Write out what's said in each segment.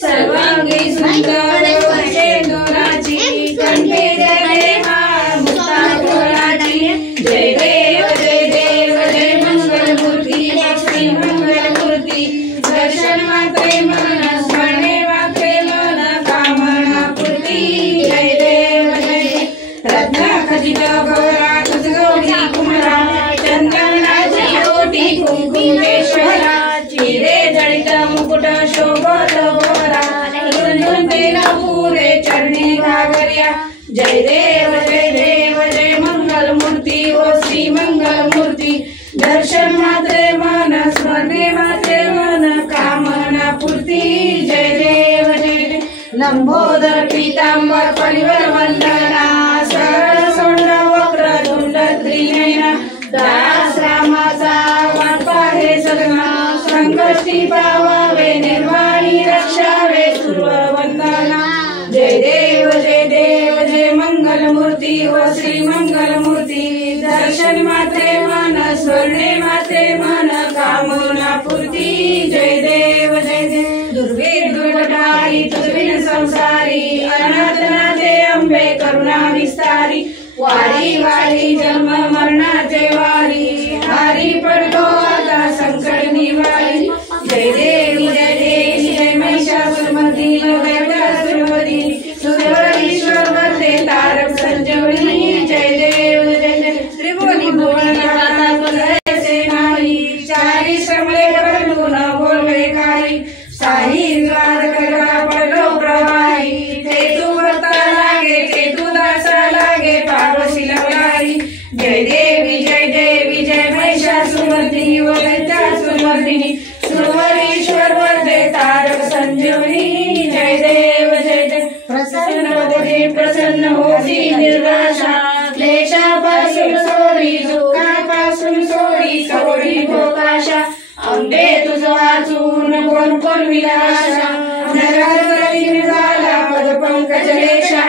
सर्वांगी सुंदर शेंदुराची कंठे जय मुक्तापुराची जय देव जय मंगलमूर्ती श्री मंगलमूर्ती दर्शन मात्रे मन स्मरणे मात्रे मन कामना पूर्ती जय देव जय रत्न खचित गौरा जोडी कुमरा चंदनाची ओटी कुंकुमेश्वरा चिरे जडित मुकुट शोभत गोरा पुरे चरणी घागर्या जय देव जय मंगल मूर्ती ओ श्री मंगल मूर्ती दर्शन मात्रे मन स्मरणे मात्रे मन कामना पूर्ती जय देव जय लंबोदर पीतांबर परिवर वंदना सरळ सोंड वक्र धुंड त्रिनयना दास रामाचा वाटपा हे सगना संकष्टी पावावे निर्वाणी रक्षावे सुर वंदना जय देव जय मंगल मूर्ती ओ श्री मंगल मूर्ती दर्शन मात्रे मन स्मरणे मात्रे मन कामना पूर्ती जय देव जय दुर्गे दुर्गटारी तुझविन संसारी अनाथनाथे अंबे करुणा विस्तारी वारी वारी जन्म मरणाचे वारी हारी पडतो आता संकट निवारी जय देवी जय महिषासुरमर्दिनी वैद्यासुरमर्दिनी सुरेश्वर वरदे तारक संजीवनी जय देव जय त्रिभुवनी भुवननाथा सेनानी चारी श्रमले बंधू न बोलवे काही साही द्वार करा पडलो प्रवाही ते तू वर्ता लागे ते तू दासा लागे पावसी लागी जय देवी जय महिषासुरमर्दिनी वैद्यासुरमर्दिनी सुरेश्वर वरदे तारक संजीवनी जय देव जय प्रसन्न होती निर्वाशा क्लेशापासून सोडी दुःखापासून सोडी भोकाशा अंबे तुझं वाचून कोण विलाशा नरावरी झाला पद पंकज लेशा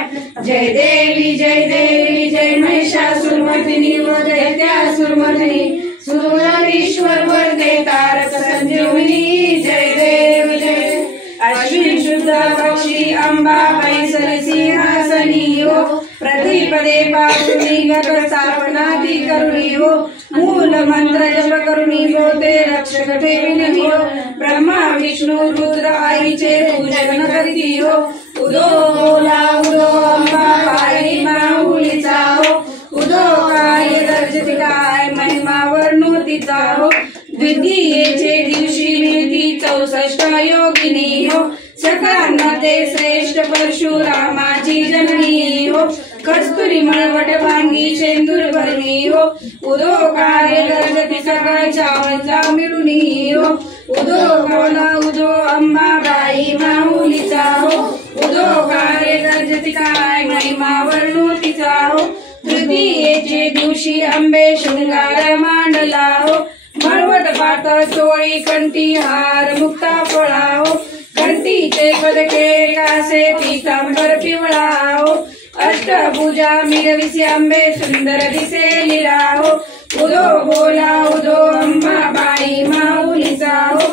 जय देवी जय महिषासुरमर्दिनी वैद्यासुरमर्दिनी सुरेश्वर वरदे तारक संजीवनी जय देव जय अश्विनी शुद्ध पक्षी अंबाबाई सिंहासनी हो प्रतिपदे पावनी स्थापनादी करुणी हो मूल मंत्र जप करुणी होते रक्षक ठेविनी हो ब्रह्मा विष्णू रुद्र आईचे पूजन करीती हो उदो बोला उदो अंबाबाई माऊलीचा हो उदो काय दर्शती काय महिमा वर्णोतीचा हो द्वितीयेचे दिवशी मिळती 64 योगिनी हो सकाळना ते श्रेष्ठ परशुरामाची जननी हो कस्तुरी मळवट भांगी शेंदूर भरणी हो उदो काय गर्जती सकाळच्या वंजा मिळुनी हो उदो बोला उदो अंबाबाई माऊलीचा हो उदो काय गर्जती काय महिमा वर्णोतीचा हो तृतीयेचे दिवशी अंबे शृंगार मांडला हो मळवट पात चोळी कंठी हार मुक्ता फळा हो कंठीचे पदके कासे पीतांबर पिवळा हो अष्टभुजा मिरविसी अंबे सुंदर दिसे लीला हो उदो बोला उदो अंबाबाई माऊलीचा हो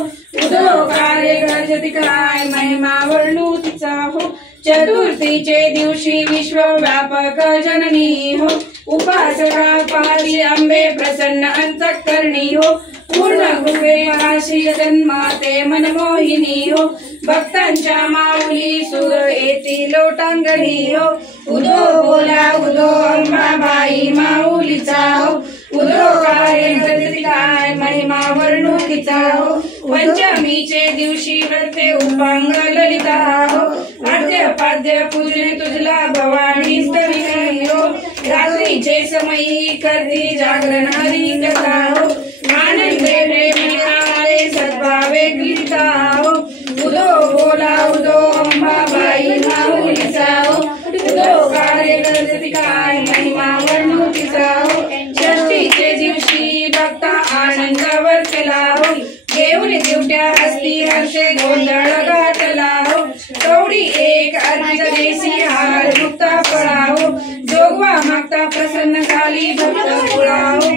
उदो कार्य गर्जती काय महिमा वर्णूतीचा हो चतुर्थीचे दिवशी विश्वव्यापक जननी हो उपासका पाली अंबे प्रसन्न अंतःकरणी हो पूर्ण कृपे आशी जन्माते मनमोहिनी हो भक्तांच्या माऊली सुर येती लोटांगणी हो उदो बोला उदो अंबाबाई माऊलीचा हो उदो कार्य गर्जती काय महिमा वर्णुकीचा हो पंचमीचे दिवशी व्रते उपांग ललिता हो आद्य पाद्य पूजने तुझला भवानी स्तविनी हो रात्रीचे समयी करती जागरण हरी कथा हो आनंदे प्रेमने सद्भावे गीता हो उदो बोला उदो अंबाबाई माऊलीचा हो उदो कार्य गर्जती काय महिमा वर्णुकीचा हो षष्टीचे दिवशी भक्ता आनंद वर्तला हो घेऊन दिवट्या हस्ती हर्षे गोंधळ घातला हो कवडी एक अर्ज देसी हार मुक्ता फळा हो जोगवा मागता प्रसन्न खाली भक्त पुळा हो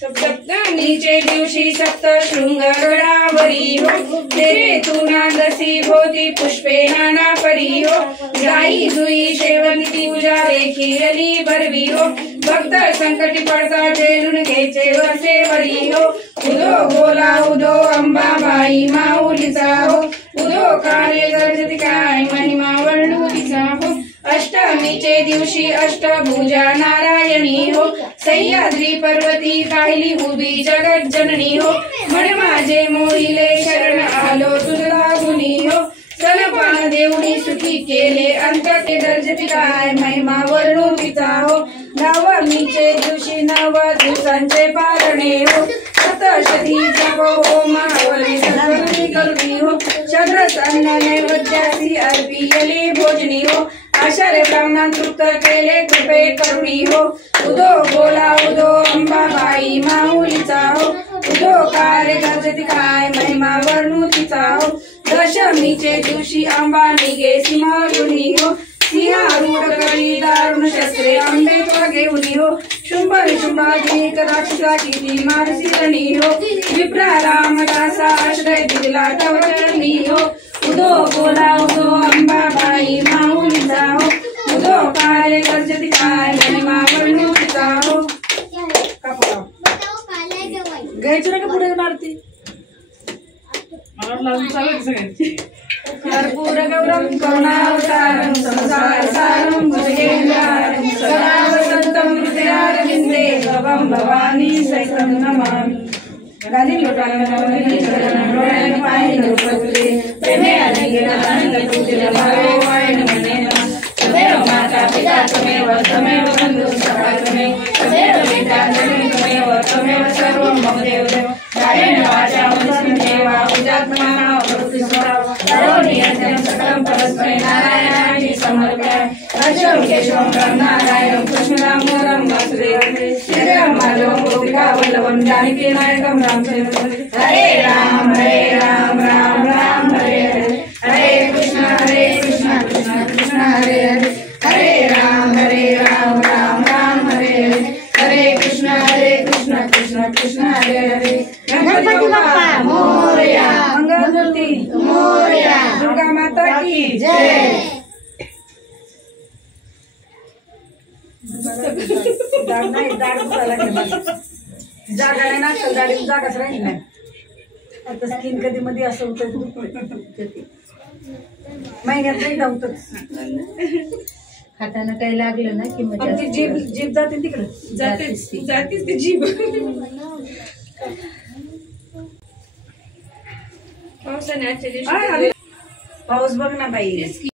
सप्तमीचे दिवशी सप्त शृंगारडावरी हो तेरे तू नांदसी भोवती पुष्पे नाना परी हो जाई जुई शेवंती पूजा देखील भरवी हो भक्त संकटी पडता झेलून घ्यायचे वरचे वरी हो उदो बोला उदो अंबाबाई माऊलीचा हो उदो कार्य गर्जती काय महिमा वर्णुतीचा हो अष्टमीचे दिवशी अष्टभुजा नारायणी हो सह्याद्री पर्वती काहिली उभी जगत जननी हो म्हण माझे मोहिले शरण आलो तुझला गुणी हो सलपान देवडी सुखी केले अंत ते दर्जती काय महिमा वर्णुतीचा हो नवमीचे दिवशी 9 दिवसांचे पारणे हो सप्तशती जप हो महावरी सत्संगी करुणी हो शद्रस अन्न नैवेद्यासी अर्पियली भोजनी हो आचार्य ब्राह्मण तृप्त केले कृपे करुणी हो उदो बोला उदो अंबाबाई माऊलीचा हो उदो कार्य गर्जती काय महिमा वर्णुतीचा हो दशमीचे दिवशी अंबा निघे सिंहारुणी हो सिंहारूढ करी दारुण शस्त्रे अंबे घेऊनी हो शुंभ विशुंभाची राक्षसाची ती मानसी रणी हो विप्रा रामदासा आश्रय दिला तव चरणी हो उदो बोला उदो अंबाबाई माऊलीचा हो उदो कार्य गर्जती काय महिमा वर्णुतीचा हो गायचं का पुढे मारती कर्पूर गौरम करुणावतारम संसार सारम भुजगेन्द्रारम सदा वसंतम हृदयारविंदे भवं भवानी सहितं नमामि गादी लोटाने चरण डोळ्याने पाहिलं उपसुले प्रेमे अनेक आनंद तुझे भावे वायन म्हणे सदैव माता पिता त्वमेव त्वमेव बंधु सखा त्वमेव सदैव पिता त्वमेव त्वमेव सर्वं मम देवदेव कायेन वाचा मनसेन वा उजात्मना वृत्ति स्वभाव करोनियं सकलं परस्मै नारायणाय समर्पयामि अजं केशवं नारायणं कृष्णदामोदरं वासुदेवं श्रीराम माधवं गोपिका वल्लभं जानकी नायकं रामचन्द्रं हरे राम राम राम हरे हरे हरे कृष्ण कृष्ण कृष्ण हरे हरे हरे राम राम राम हरे हरे हरे कृष्ण कृष्ण कृष्ण हरे हरे गणपति बप्पा मोरया मंगलमूर्ति मोरया दुर्गा माता की जय जागा नाही ना दाढी जागाच राहील नाही आता स्किन कधी मध्ये असं होतं महिन्यात नाही नव्हतंच हाताने काही लागलं ना की आमची जीभ जाते तिकडे जातेच ती जीभ पावसाने आजच्या दिवशी पाऊस बघ ना बाई